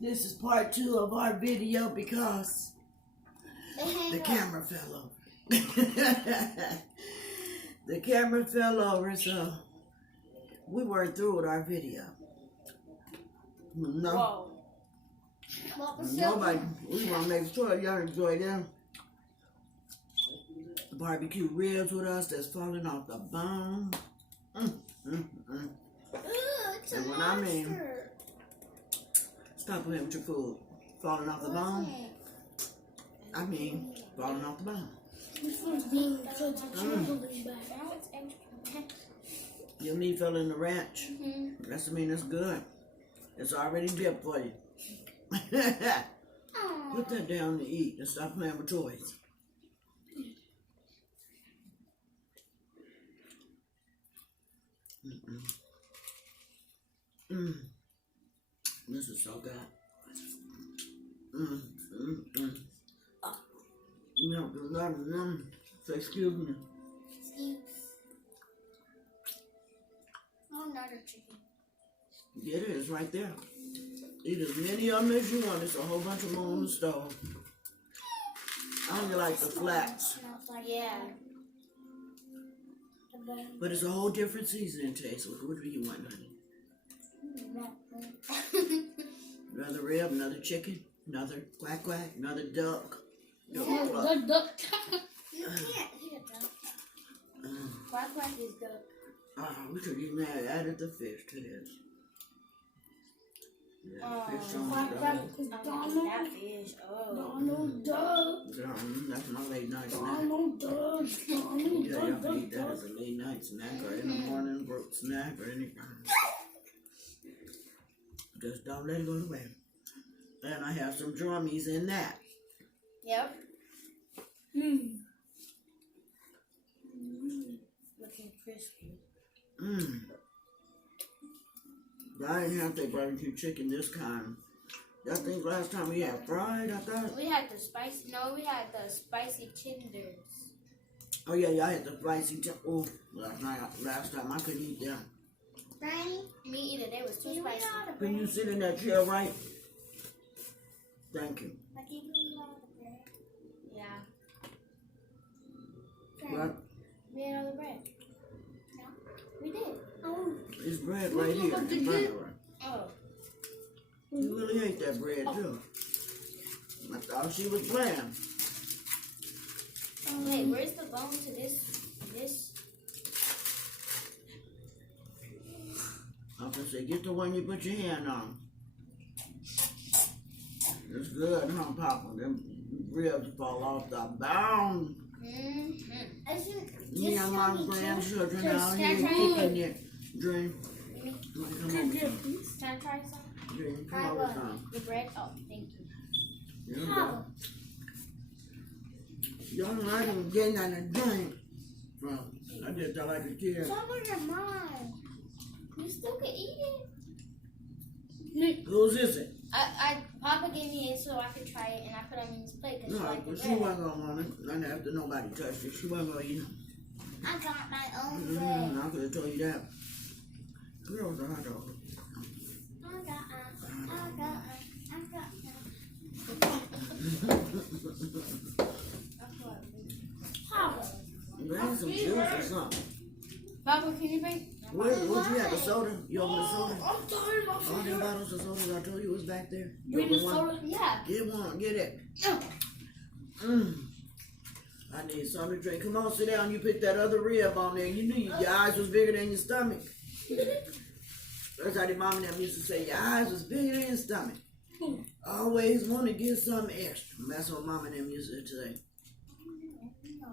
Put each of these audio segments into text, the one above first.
This is part 2 of our video because the camera fell over. The camera fell over, so we weren't through with our video. No. Nobody. We want to make sure y'all enjoy them barbecue ribs with us that's falling off the bone. And when I mean, stop playing with your food. Falling off the bone. I mean, falling off the bone. Your meat fell in the ranch. That's mean it's good. It's already dipped for you. Put that down to eat and stop playing with toys. This is so good. You have to love them. So excuse me. Excuse. Oh, another chicken. Yeah, it is right there. Eat as many of them as you want. There's a whole bunch of them on the stove. I only like the flats. Yeah. But it's a whole different seasoning taste. Which one you want, honey? Another rib, another chicken, another quack quack, another duck. The duck. You can't eat a duck. Quack quack is duck. We could even added the fish to this. Yeah, fish on quack the quack dog. is that fish. Donald Duck. That's my late night snack. Donald Duck. Yeah, y'all can eat that as a late night snack or in the morning snack or anything. Just don't let it go to waste. And I have some drummies in that. Yep. Looking crispy. But I didn't have to barbecue chicken this time. I think last time we had fried, I thought. We had the spicy, no, we had the spicy tenders. Oh yeah, I had the spicy oh, last time I couldn't eat them. Me either, they was too spicy. Can you sit in that chair right? Thank you. Yeah. What? We had all the bread. No, we did. Oh. It's bread right here. In front of her. Oh. You really hate that bread too. I thought she was playing. Wait, where's the bone to this? I was gonna say, get the one you put your hand on. It's good, huh, Papa? Them ribs fall off the bone. Me and my grandchildren out here kicking your drink. Can I try some? Drink, come over some. The bread? Oh, thank you. Yeah, y'all know I didn't get none of drink. Well, I just thought I could care. Some of your mom. You still can eat it. Whose is it? Papa gave me it so I could try it, and I put it on his plate because No, she liked she wasn't gonna want it. Not after nobody touched it. She wasn't gonna eat it. I got my own bread. I could have told you that. Girl was a hot dog. Papa. Bring some juice or something. Papa, can you bring? What you have? The soda? You open the soda? I'm sorry, All them bottles of soda I told you was back there. Bring the soda? Yeah. Get one. Get it. I need something to drink. Come on, sit down. You picked that other rib on there. You knew your eyes was bigger than your stomach. That's how the mom and them used to say, your eyes was bigger than your stomach. Always want to get something extra. That's what mom and them used to say.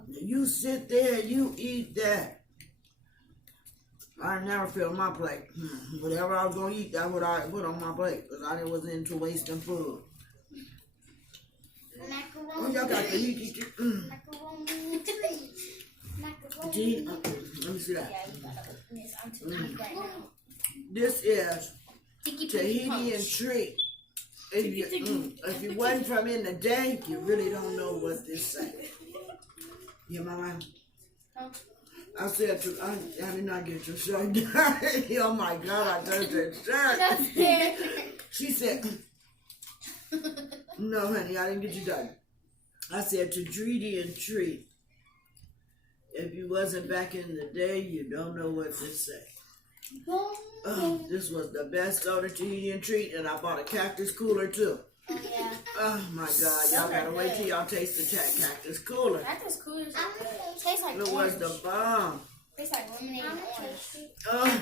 You sit there, you eat that. I never filled my plate. Whatever I was going to eat, that's what I put on my plate. Because I was into wasting food. Macaroni. Oh, y'all got the heat. Macaroni Macaroni. Let me see that. Yeah, you gotta open this. I'm too right now. This is Tahiti and treat. If you wasn't from in the day, you really don't know what this say. Yeah, my line. Huh? I said, I did not get your shirt dirty. Oh my God, I touched that shirt. She said, no, honey, I didn't get you dirty. I said to Treaty and Treat, if you wasn't back in the day, you don't know what to say. This was the best soda Treaty and Treat, and I bought a cactus cooler too. Oh, yeah. Oh my God, y'all gotta wait till y'all taste the cactus cooler. Cactus cooler is good. Tastes like It was the bomb. Tastes like lemonade and orange.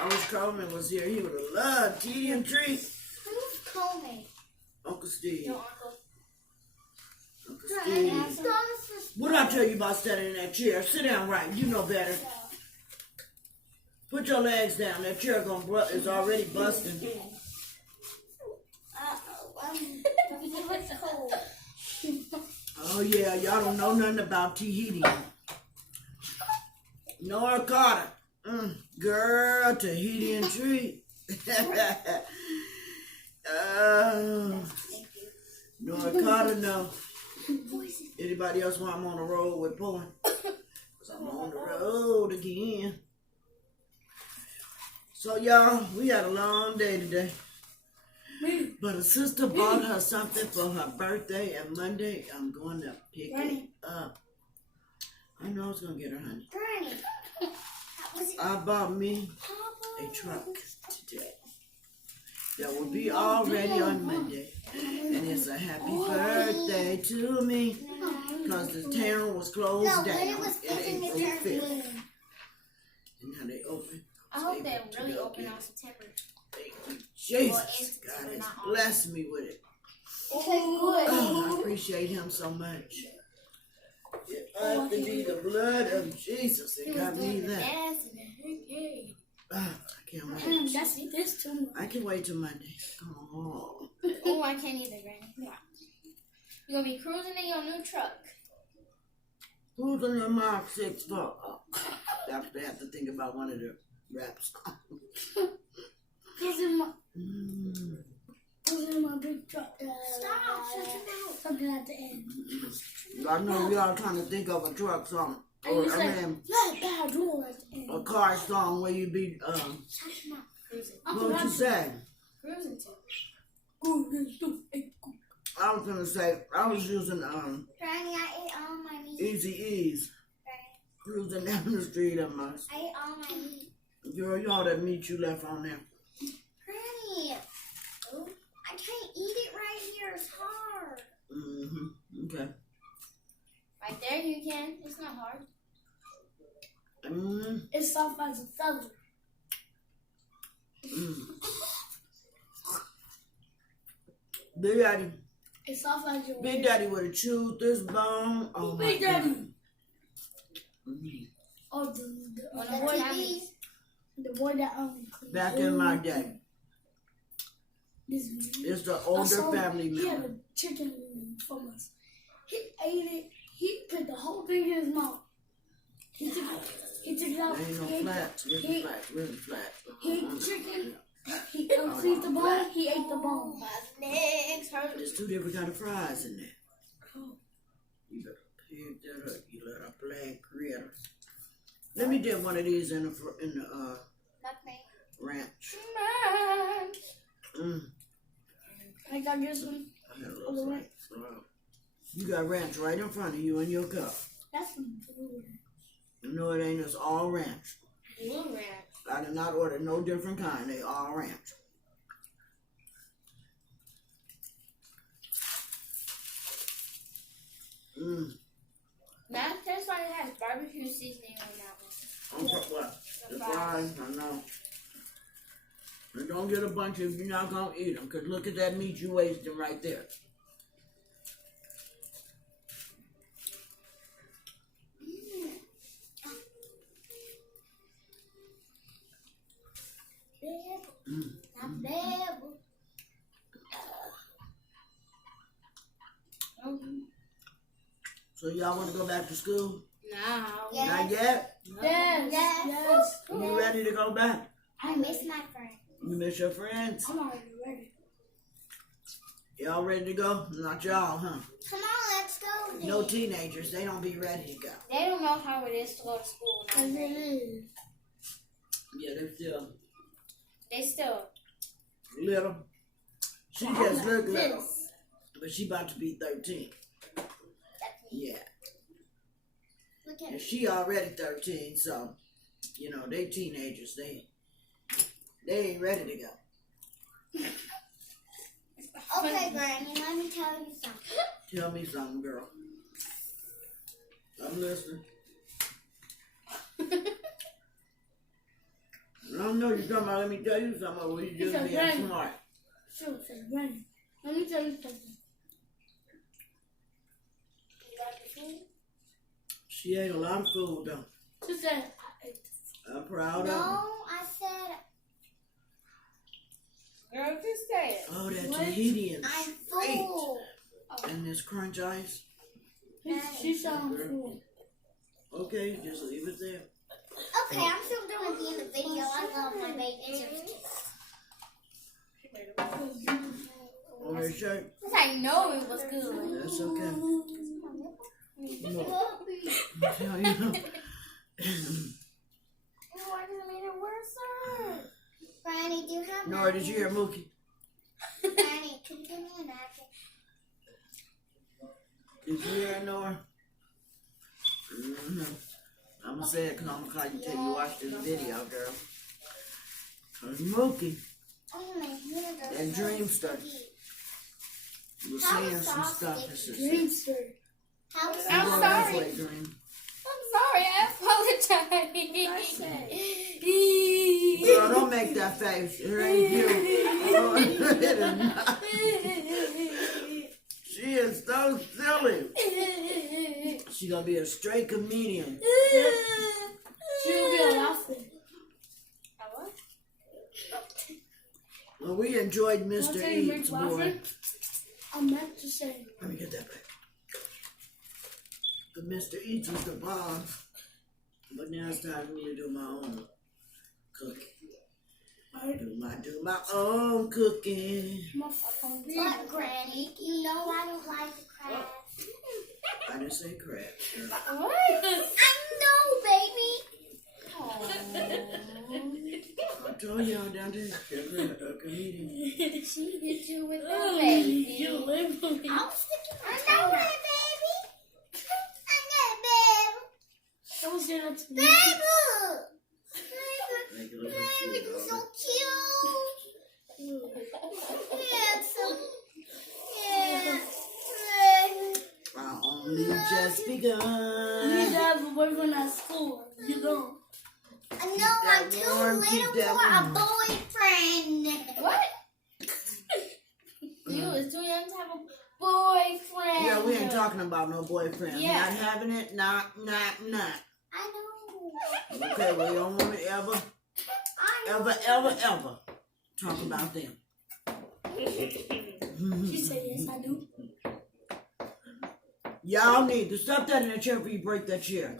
I wish Coleman was here. He would have loved Treaty and Treat. Who's Coleman? Uncle Steve. Your uncle. Uncle Steve. What did I tell you about standing in that chair? Sit down right. You know better. Put your legs down. That chair is already busting. Oh yeah, y'all don't know nothing about Tahiti. Nora Carter. Girl, Tahiti and Treat. Nora Carter, no. Anybody else want I'm on the road with pulling? Cause I'm on the road again. So y'all, we had a long day today. But a sister bought her something for her birthday, and Monday I'm going to pick it up. I know it's gonna get her, honey. I bought me a truck today that will be all ready on Monday. And it's a happy birthday to me because the town was closed down in April 5th. And now they open. I hope they really open on September. Thank you, Jesus. God has blessed me with it. Oh, I appreciate him so much. It ought to be the blood of Jesus that got me that. I can't wait. That's this too. I can wait till Monday. Oh. Oh, I can't either, Granny. You're gonna be cruising in your new truck. Who's on your Mark 6 for? Oh, I have to think about one of the raps. Who's in my big truck? Stop! Something at the end. I know we all trying to think of a truck song. Or a car song where you be, what you say? Cruising to. I was gonna say, I was using, Granny, I ate all my meat. Easy E's. Cruising down the street of my. I ate all my meat. Girl, you all that meat you left on there. Granny, I can't eat it right here. It's hard. Okay. Right there you can. It's not hard. It's soft as a feather. Big Daddy. It's soft as your Big Daddy would have chewed this bone. Oh my Big Daddy. God. Oh, the boy that Back in my day. This It's the older family He had member. a chicken from us. He ate it. He put the whole thing in his mouth. He took it out. There ain't no flats. Really flats. Really flats. He ate the chicken. He seized the bone. He ate the bone. My legs hurt. There's 2 different kind of fries in there. You better pick that up, you little black critter. Let me dip one of these in the ranch. I got this one. I had a little ranch. You got ranch right in front of you in your cup. That's some blue. No, it ain't. It's all ranch. Blue ranch. I did not order no different kind. They all ranch. That tastes like it has barbecue seasoning on that one. What? The fries, I know. And don't get a bunch if you're not going to eat them. Because look at that meat you wasting right there. Not bad. So y'all want to go back to school? No. Not yet? Yes. You ready to go back? I miss my friend. You miss your friends? I'm already ready. Y'all ready to go? Not y'all, huh? Come on, let's go. No teenagers. They don't be ready to go. They don't know how it is to go to school. Cause it is. Yeah, They still. little. She just look little. But she about to be 13. Yeah. Look at And she already 13, so, you know, they teenagers. They ain't ready to go. Okay, Granny, let me tell you something. Tell me something, girl. I'm listening. I don't know you're talking about. Let me tell you something. Or you just It's being okay. smart. Sure, say, Granny. Let me tell you something. She ate a lot of food, though. She said, I ate this. I'm proud No, of her. I said Girl, just say it. Oh, that What? Tahitian I'm straight. full. And this crunch ice. She sounds full. Okay, just leave it there. Okay, I'm still doing the end of the video. I love my baby. On her shirt. That's how you know it was good. That's okay. No. Tell you. You wanted to make it worse, Granny, do you have Nora, did you hear Mookie? Granny, can you give me a napkin? Did you hear it, Nora? Mm-hmm. I'm going to say it because I'm going to call you till you watch this video, girl. Because Mookie Oh, my hands are and so Dreamster sticky. was How saying is some sauce stuff. sticky? It's just, Dreamster. How is I'm Go sauce this sorry. way, Dream. I'm sorry. I apologize. Girl, don't make that face. It ain't you. Oh, it is not. She is so silly. She gonna be a straight comedian. She will be laughing. Well, we enjoyed Wanna Mr. tell you Eats, Rick boy. laughing? I meant to say. Let me get that back. The Mr. Eats was the bomb. But now it's time for me to do my own cooking. Do my own cooking. My phone. But, Granny, you know I don't like the crabs. I didn't say crab. What? I know, baby. I told y'all down there, a comedian. She hit you with that You baby. live with me. I'm sticking my tongue out, baby. I Don't say that to me. know, baby. Make it look like Baby, shit, you're so all cute. Handsome. Yeah. I only just You begun. need to have a boyfriend at school. You don't. I know I'm Keep too that warm, keep little that for a boyfriend. What? You was too young to have a boyfriend. Yeah, we ain't talking about no boyfriend. Yeah. Not having it, not. I know. Okay, we don't want to ever talk about them. She said yes, I do. Y'all need to stop that in the chair before you break that chair.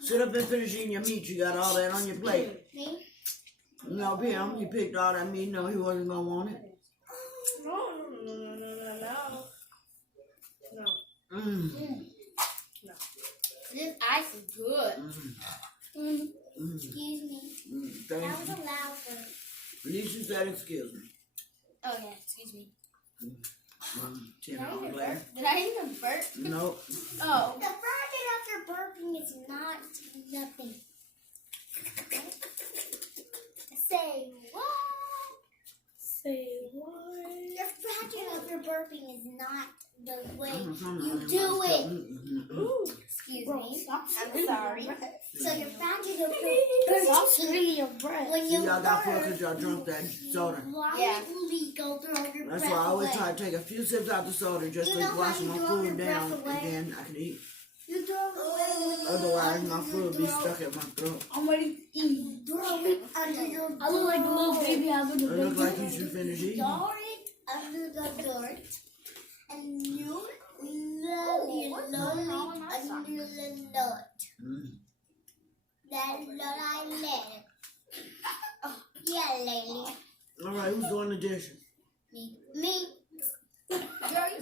Sit up and finish eating your meat. You got all that on your plate. Me? No, him. You picked all that meat. No, he wasn't gonna want it. No. Mm. This ice is good. Excuse me. Thank That was you. a loud word. At least you said excuse me. Oh yeah, excuse me. Tin Did I on even Blair. burp? Did I even burp? Nope. Oh. The bracket after burping is not nothing. Say what? Say what? The bracket after burping is not the way You you do it. Ooh. Excuse Bro, me. stop I'm sorry. So your bracket after Stop burping, screaming your breath. when See, you y'all got full burp, because y'all drunk that soda. lightly go through your That's breath why I always away. try to take a few sips out the soda just You to know wash how you my throw food your breath down, away? and then I can eat. You throw it away. Otherwise, my Under food your be throat. stuck in my throat. I'm ready to eat. Throw it under your I look like a little baby having a It looks like you baby. should finish eating. Throw it under the dirt. And you love it under the nut. Mm. That's what I let. Oh, yeah, lady. All right, who's doing the dishes? Me.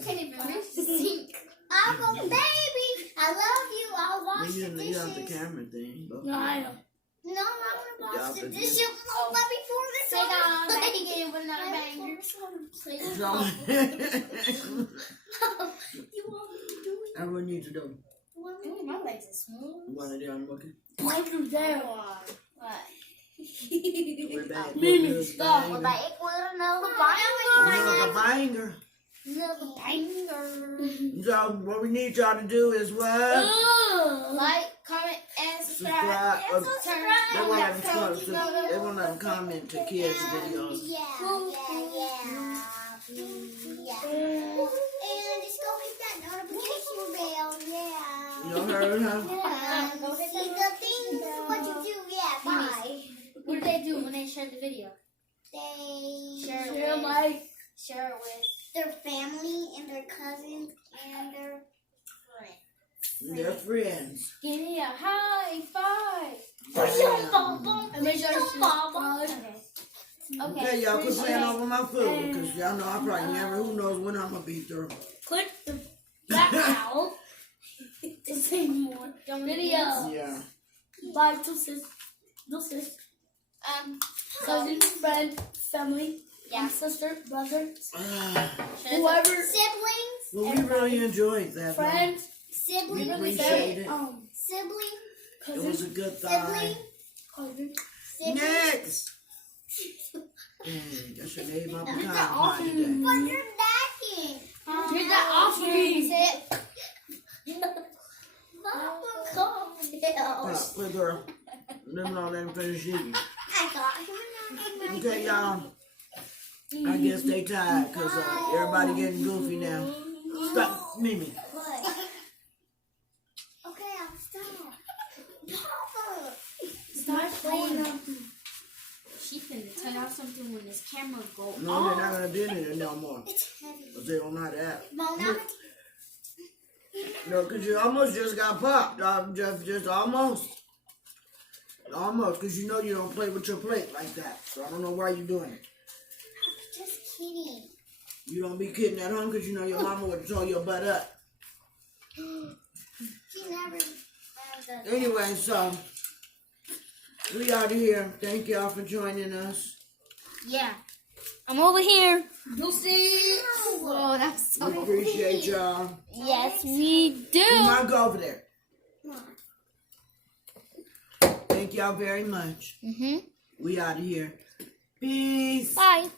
can't even reach the sink. I'll go, baby. I love you. I'll wash You the don't have the dishes. camera thing. But No, I know. No, I want to wash the Yeah, dishes. Oh, let me pour this Say that on. back again with another Let me pour banger. this on. So, You want me to do it? I would need to do You want me Ooh, my legs are smooth. one of them looking. Like you there. What? We're back. Mimi, We're stop. banger. Like with another Another banger. Another banger. So what we need y'all to do is what? Like, comment, and subscribe. Subscribe. And They subscribe. won't let them they won't let them comment to kids' videos. Yeah. And just go hit that notification bell. Yeah. You heard, huh? Yeah. See the thing. What you do? Yeah. Bye. What do they do when they share the video? They Share Share with, like. share it with. their family and their cousins and their friends. They're friends. Give me a high five. Damn. And make sure to subscribe. Okay. Okay, y'all quit playing over my food because y'all know I probably never, who knows when I'm going to be through. Click the back out to see more videos. Yeah. Bye to sis, cousin, friend, family, Yeah. sister, brother, Whoever. whoever, Siblings. Well, we really enjoyed that. man. friends, We Siblings. appreciate it. Sibling. It was a cousin, good Sibling. time. cousin. Sibling. Next. Dang, I should have ate my pecan that pie often. today. But you're lacking. Get that off me. Mama, come here. Quick, girl. Let me know, let him finish eating. I got Okay, y'all. I guess they tired because everybody getting goofy now. Stop, Mimi. What? Okay, I'll stop. Papa. Start playing. She finna tell y'all something when this camera go No, off. they're not going to do it no more. It's heavy. Because they don't know how to act. Mona. No, because you almost just got popped. Just almost. Almost, because you know you don't play with your plate like that. So I don't know why you're doing it. Just kidding. You don't be kidding at home because you know your mama would throw your butt up. She never does that. Anyway, so we out of here. Thank y'all for joining us. Yeah. I'm over here. You'll see. Whoa, that's so We appreciate y'all. Yes, we You do. might go over there. Come on. Thank y'all very much. We out of here. Peace. Bye.